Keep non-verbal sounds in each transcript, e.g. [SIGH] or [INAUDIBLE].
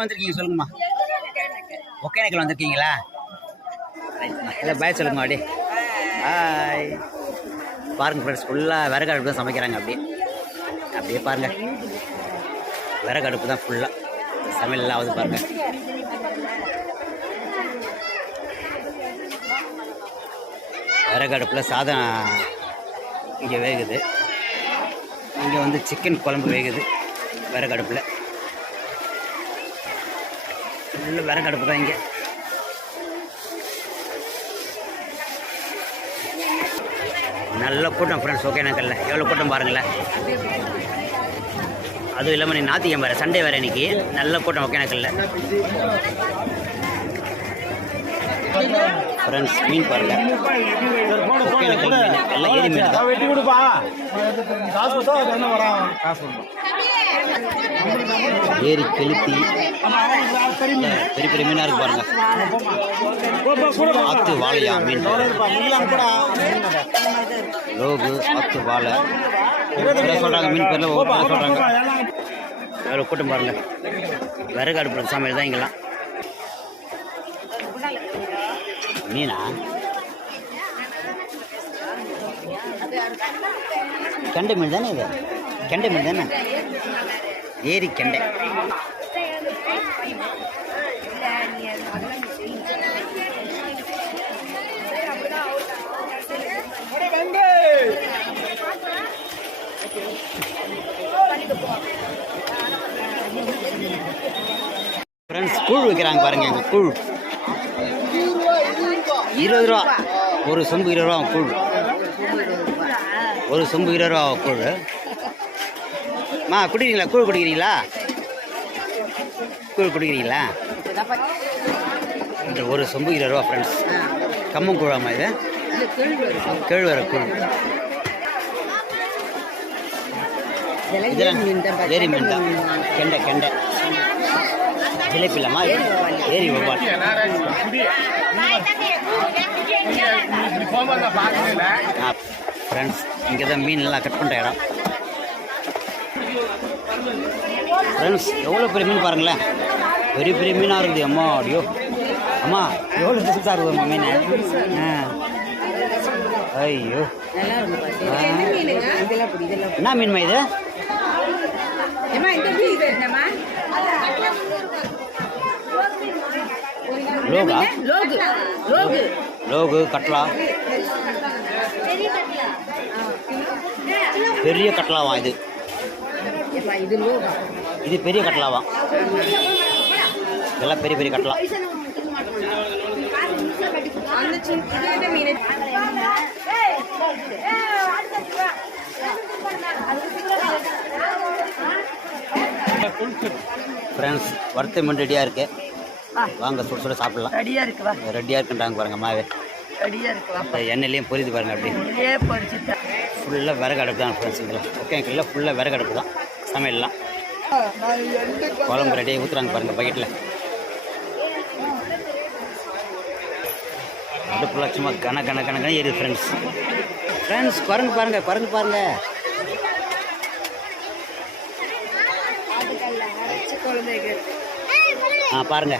வந்திருக்கீங்க சொல்லுங்கம்மா. ஒகேனக்கல் வந்திருக்கீங்களா? இல்லை பாய் சொல்லுங்கம்மா அப்படியே. பாய் பாருங்க ஃப்ரெண்ட்ஸ் ஃபுல்லாக விறகு அடுப்பு தான் சமைக்கிறாங்க அப்படியே. அப்படியே பாருங்கள் விறகு அடுப்பு தான் ஃபுல்லாக சமையல்லாம் ஆகுது பாருங்கள் விறகு அடுப்பில் சாதம் இங்கே வேகுது. இங்கே வந்து சிக்கன் குழம்பு வேகுது. விறகு அடுப்பில். நல்ல வேற அடுப்பு தான் இங்கே. நல்ல கூட்டம் ஃப்ரெண்ட்ஸ் ஒகேனக்கல்ல எவ்வளோ கூட்டம் பாருங்களேன். அதுவும் இல்லாமல் நீ ஞாத்தியம் வேறு சண்டே வேறு இன்னைக்கு. நல்ல கூட்டம் ஒகேனக்கல்ல ஃப்ரெண்ட்ஸ் மீன் பாருங்க. ஒகேனக்கல் மீன் எல்லாம் ஏரி மீன் தான். ஏரி கெளுத்தி பெரிய பெரிய மீனாக இருக்கு பாருங்க. அத்து வாழையா மீன் ரோகு ஆத்து வாழை. ஒவ்வொரு சொல்கிறாங்க மீன் பேரில் ஒவ்வொரு சொல்கிறாங்க வேற கூட்டம் பாருங்க. விறகு அடுப்பு சமையல் தான் இங்கெல்லாம். மீனா? கண்ட மீன் தானே இது? கெண்டை மீன் தானே? ஏரி கெண்டை. ஃப்ரெண்ட்ஸ் கூழ் வைக்கிறாங்க பாருங்க எங்க கூழ். இருபது ரூபா. ஒரு சொம்பு இருபது ரூபா கூழ். ஒரு சொம்பு இருபது ரூபா கூழ். மா குடிக்கிறீங்களா? கூழ் குடிக்கிறீங்களா? கூழ் குடிக்கிறீங்களா? இந்த ஒரு சொம்பு இருபது ரூபா ஃப்ரெண்ட்ஸ் கம்மம் கூழாமா இது? கேழ்வர கூழ். இதெல்லாம் ஏரி மீன் தான். கெண்டை கெண்டை. ஜிலேபி இல்லைம்மா ஏரி ஃப்ரெண்ட்ஸ் இங்கே தான் மீன் எல்லாம் கட் பண்ணுற இடம். ஃப்ரெண்ட்ஸ் எவ்வளோ பெரிய மீன் பாருங்களேன். பெரிய பெரிய மீனாக இருக்குது. அம்மா அடியோ. அம்மா எவ்வளோ பெருசாக இருக்குதும்மா மீன்? ஆ. ஐயோ. என்ன மீன்மா இது? லோகா? லோகு. கட்லா. பெரிய கட்லாவா இது? இது பெரிய கட்லாவா இதெல்லாம் பெரிய பெரிய கட்லா ஃப்ரெண்ட்ஸ் வறுத்த மீன் ரெடியாக இருக்கு. வாங்க சுட சுட சாப்பிடலாம். ரெடியா இருக்குவா ரெடியாக இருக்குன்றாங்க பாருங்க மாவே ரெடியா இருக்குவா எண்ணெயிலையும் பொரியுது பாருங்க அப்படி. ஃபுல்லாக விறகு அடுப்பு தான் ஃப்ரெண்ட்ஸ் இதில் ஓகேங்களா ஃபுல்லாக விறகு அடுப்பு தான். சமையல்லாம் குழம்பு ரெடியாக ஊற்றுறாங்க பாருங்க பக்கெட்டில் அடுப்புலாம் சும்மா கன கன கன கன ஏறுது ஃப்ரெண்ட்ஸ் ஃப்ரெண்ட்ஸ் குரங்கு பாருங்கள் குரங்கு பாருங்கள் ஆ பாருங்க.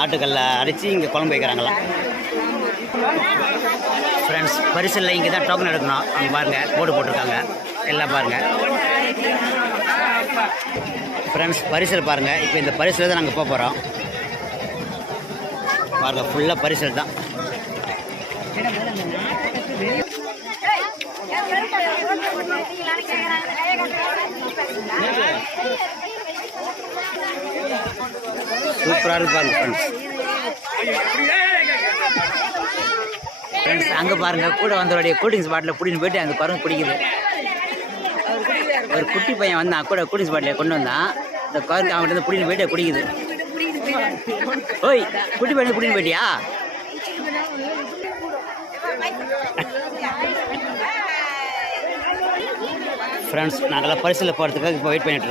ஆட்டுக்கல்ல அரைச்சி இங்கே குழம்பு வைக்கிறாங்களாம் ஃப்ரெண்ட்ஸ் பரிசலில் இங்கே தான் டோக்கன் எடுக்கணும். அங்கே பாருங்கள் போர்டு போட்டிருக்காங்க. எல்லாம் பாருங்கள் ஃப்ரெண்ட்ஸ் பரிசல் பாருங்க. இப்போ இந்த பரிசில் தான் நாங்கள் போக போகிறோம் பாருங்க ஃபுல்லாக பரிசல் தான். சூப்பராக இருக்கு பாருங்க ஃப்ரெண்ட்ஸ் ஃப்ரெண்ட்ஸ் அங்கே பாருங்க கூட வந்தவருடைய கூல்ட்ரிங்க்ஸ் பாட்டில் பிடின்னு போயிட்டு அங்கே பாருங்க பிடிக்குது ஒரு குட்டி பையன் வந்தான் கூட கூல்ட்ரிங்க்ஸ் பாட்டில் கொண்டு வந்தான் இந்த குழந்தை அவன்கிட்ட பிடின்னு போயிட்டு குடிக்குது. ஓய் குட்டி பையன் பிடின்னு போயிட்டியா? ஃப்ரெண்ட்ஸ் நாங்கள்லாம் பரிசில் போகிறதுக்காக இப்போ வெயிட் பண்ணிட்டு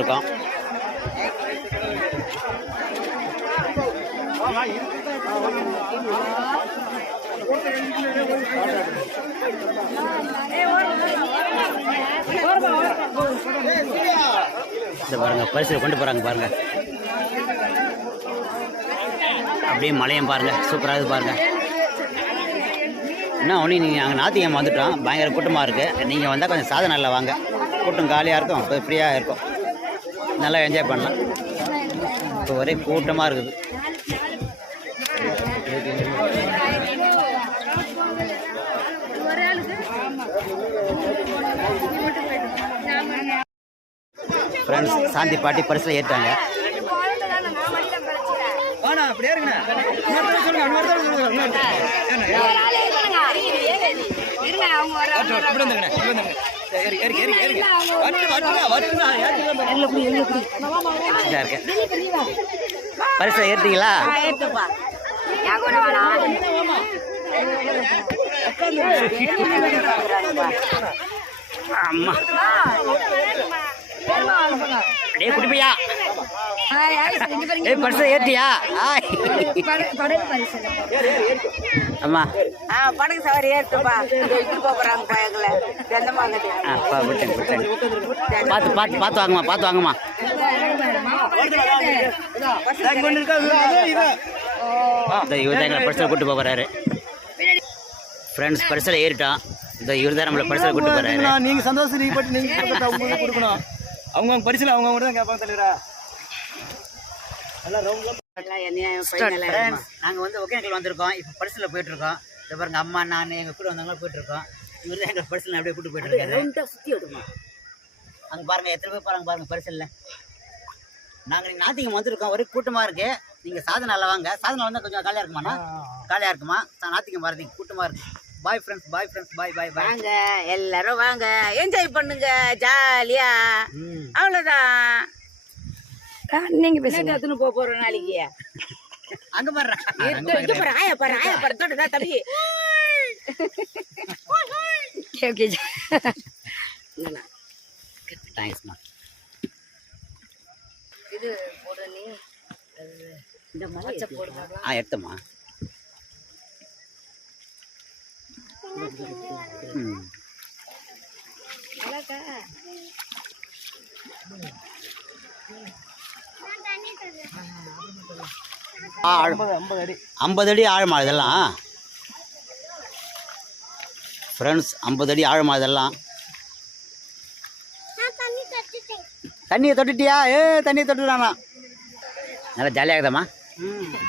இந்த பாருங்க பரிசு கொண்டு போகிறாங்க பாருங்க. அப்படியே மலையம் பாருங்க சூப்பராக இது பாருங்க. என்ன ஒன்றும் நீங்கள் நாங்கள் நாத்தியம் வந்துட்டோம்? பயங்கர கூட்டமாக இருக்குது நீங்கள் வந்தால் கொஞ்சம் சாதம் நல்லா வாங்க. கூட்டம் காலியாக இருக்கும் ஃப்ரீயாக இருக்கும். நல்லா என்ஜாய் பண்ணலாம். இப்போ ஒரே கூட்டமாக இருக்குது. ஃப்ரெண்ட்ஸ் சாந்தி பாட்டி பரிசில் ஏற்றாங்க அப்படியே ஏற்றிங்களா அம்மா. டேய் குடிப்பியா ஏய் பரிசை ஆய். அம்மா. படகு சவாரி ஏற்றுப்பா எடுத்துட்டு போறாங்க பயங்கள. தென்னமாங்கட்டி அப்பா விட்டேன் விட்டேன் பார்த்து பார்த்து பார்த்து வாங்கம்மா பார்த்து வாங்கம்மா. இவர் தான் எங்களை பரிசில் கூட்டு போகிறாரு ஃப்ரெண்ட்ஸ் பரிசில் ஏறிட்டோம் இந்த இவர் தான் நம்மளை பரிசில் கூட்டு போகிறாரு நீங்க- சந்தோஷம் நீங்க பட்டு நீங்க கொடுத்தா உங்களுக்கு கொடுக்கணும். அவங்க அவங்க பரிசுல அவங்க அவங்க தான் கேட்பாங்க தலைவரா. எல்லாம் ரவுண்ட் நாங்கள் வந்து ஒகேனக்கல் வந்திருக்கோம். இப்போ பரிசில் போயிட்டு இருக்கோம் இதை பாருங்க அம்மா நான் எங்கள் கூட வந்தவங்களும் போயிட்டு இருக்கோம் இவர் தான் எங்கள் பரிசில் அப்படியே கூட்டு போயிட்டு இருக்காரு. சுத்தி விடுமா அங்கே பாருங்க எத்தனை பேர் பாருங்க பாருங்க பரிசில் நாங்கள் நாத்திகம் வந்திருக்கோம். ஒரே கூட்டமாக இருக்கு. நீங்கள் சாதனை நல்லா வாங்க. சாதனை வந்தால் கொஞ்சம் காலியாக இருக்குமாண்ணா? காலியாக இருக்குமா? நாத்திகம் வரதுக்கு கூட்டமாக இருக்கு. Bye friends bye friends bye பாய் வாங்க எல்லாரும் வாங்க. என்ஜாய் பண்ணுங்க ஜாலியா ம். அவ்வளவுதான். நீங்க பேசுங்க. எடுத்துன்னு போக போறோம் நாளைக்கு? அங்கே பாரு. இங்க பாரு. ஆயா பாரு ஆயா பாரு. தொட்டுதா தம்பி. ஓகே தேங்க்ஸ்மா இது போடு நீ. இந்த மாதிரி போடுங்க ஆ எடுத்தம்மா ம் ஆழம் ஐம்பது அடி ஆழமா இதெல்லாம்? ஃப்ரெண்ட்ஸ் ஐம்பது அடி ஆழமா இதெல்லாம். தண்ணியை தொட்டுட்டியா? ஏ தண்ணியை தொட்டுடானா நல்லா ஜாலியாக இருக்குதாம்மா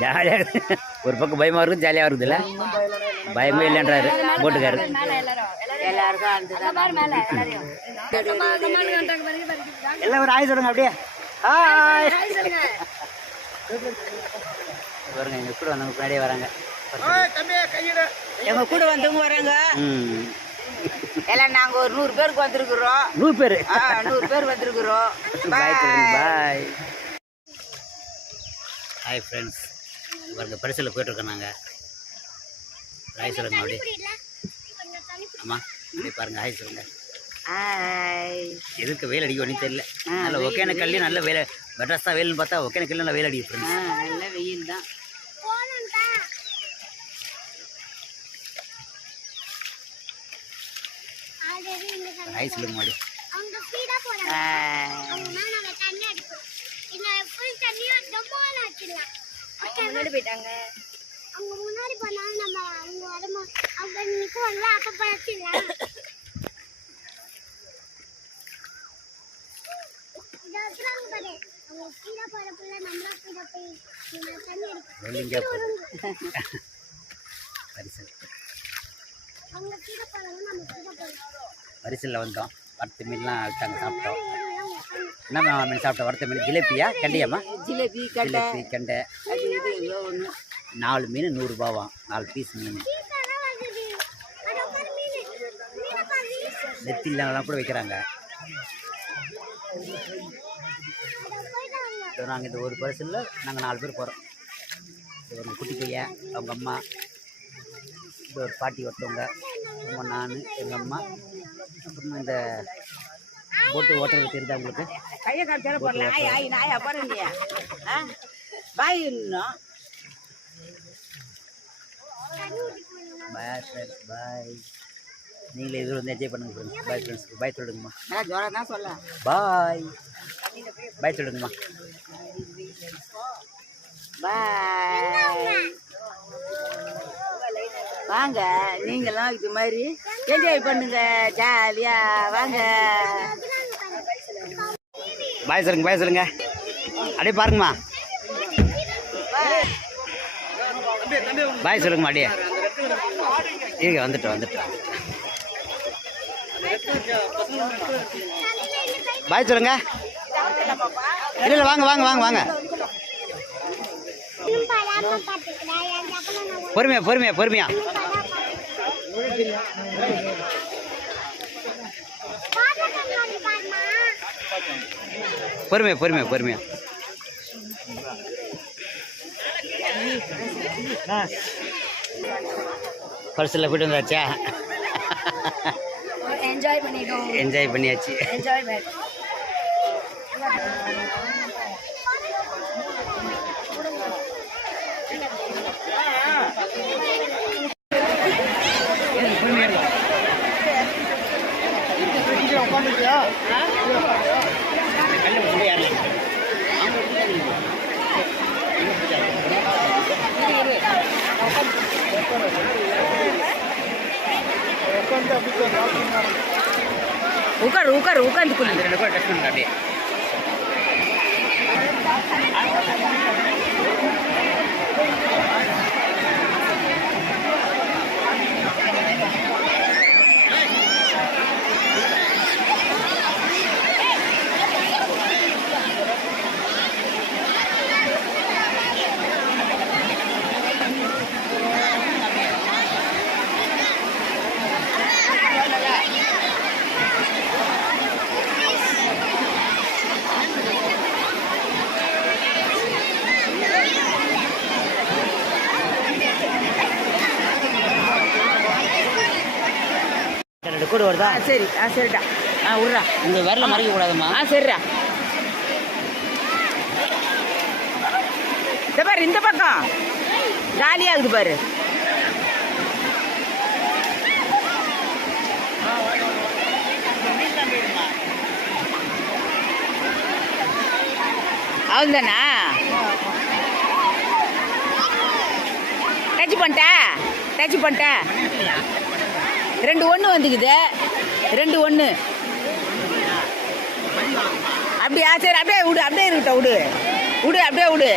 ஜாலியாக இருக்குது ஒரு பக்கம் பயமாக இருக்குது ஜாலியாக இருக்குதுல்ல? பயமே இல்லைன்றாரு போட்டுக்காரு. எல்லாம் ஒரு ஆய் சொல்லுங்க அப்படியே. ஹாய் பாருங்க எங்க கூட வந்தவங்க பின்னாடியே வராங்க. எங்க கூட வந்தவங்க வராங்க. எல்லாம் நாங்க ஒரு நூறு பேருக்கு வந்திருக்கிறோம். நூறு பேர். ஆ, நூறு பேர் வந்திருக்கிறோம். [LAUGHS] பாய் பாய். ஹாய் ஃப்ரெண்ட்ஸ் பாருங்க பரிசில் போயிட்டுருக்கோம் நாங்கள் ஹாய் சொல்லுங்க அப்படியே ஆமாம் அப்படியே பாருங்க ஹாய் சொல்லுங்க ஹாய் எதுக்கு வெயில் அடிக்க ஒன்றும் தெரியல? நல்ல ஒகேனக்கல்லையும் நல்ல வெயில். மெட்ராஸ் தான் வெயில்னு பார்த்தா ஒகேனக்கல்லையும் நல்லா வெயில் ஃப்ரெண்ட்ஸ் நல்ல வெயில் தான். ஹாய் சொல்லுங்க மாடி போயிட்டாங்க. அவங்க முன்னாடி போனாலும் வருமா அவங்க நிற்குவாங்களா அப்ப போய் வச்சிடலாம் இது அப்புறம் பாரு அவங்க ஸ்பீடா போறப்பல நம்மளா ஸ்பீடா போய் இந்த தண்ணி அடிப்போம் வெள்ளிங்க பரிசல் வந்தோம். வறுத்த மீன்லாம் வச்சாங்க சாப்பிட்டோம். என்ன மீன் சாப்பிட்டோம் வறுத்த மீன் ஜிலேபியா கண்டியாம்மா? ஜிலேபி கண்டை. ஒன்று நாலு மீன் நூறுரூபாவாம். நாலு பீஸ் மீன் சீக்கிரம் வருது அது ஒரு மீன் மீனை பாரு நெத்திலாம் கூட வைக்கிறாங்க. நாங்கள் இந்த ஒரு பரிசலில் நாங்கள் நாலு பேர் போகிறோம் ஒரு குட்டி பையன் அவங்க அம்மா இது ஒரு பாட்டி ஒருத்தவங்க அம்மா நான் எங்கள் அம்மா அப்புறமா இந்த போட்டு ஓட்டுறது தெரியுதா உங்களுக்கு? கையை காமிச்சாலும் போடல ஆய் நாயா ஆ? பாய் இன்னும். பாய் ஃப்ரெண்ட்ஸ் பாய் நீங்களே இது வந்து என்ஜாய் பண்ணுங்க ஃப்ரெண்ட்ஸ் பாய் ஃப்ரெண்ட்ஸ் பாய் சொல்லுங்கம்மா. தான் சொல்ல. பாய் பாய் சொல்லுங்கம்மா. பாய் வாங்க நீங்களும் இது மாதிரி என்ஜாய் பண்ணுங்க. ஜாலியா. வாங்க. பாய் சொல்லுங்க பாய் சொல்லுங்க. அப்படியே பாருங்கம்மா. பாய் சொல்லுங்கம்மா அப்படியே. இருங்க வந்துட்டு வந்துட்டு பாய் சொல்லுங்க. இல்லை வாங்க வாங்க வாங்க வாங்க. பொறுமையா பொறுமையா பொறுமையா. பொறுமையா பொறுமையா பொறுமையா. பர்சில் போயிட்டு வந்தாச்சா? என்ஜாய் பண்ணிட்டோம். என்ஜாய் பண்ணியாச்சு. என்ஜாய் உட்காரு ఊకరు ఊకరు ఊక అందుకున్నాను வருதா சரி. ஆ சரிடா. ஆ விட்றா. உங்க விரல மறைக்க கூடாதும்மா ஆ சரிடா. இந்த பாரு இந்த பக்கம். ஜாலியா இருக்குது பாரு. அவ்வளோதானா டச் பண்ணிட்டா? டச் பண்ணிட்டா? ரெண்டு ஒன்று வந்துக்குது. ரெண்டு ஒன்று அப்படியா சரி அப்படியே விடு அப்படியே இருக்கட்டும் விடு. விடு அப்படியே விடு.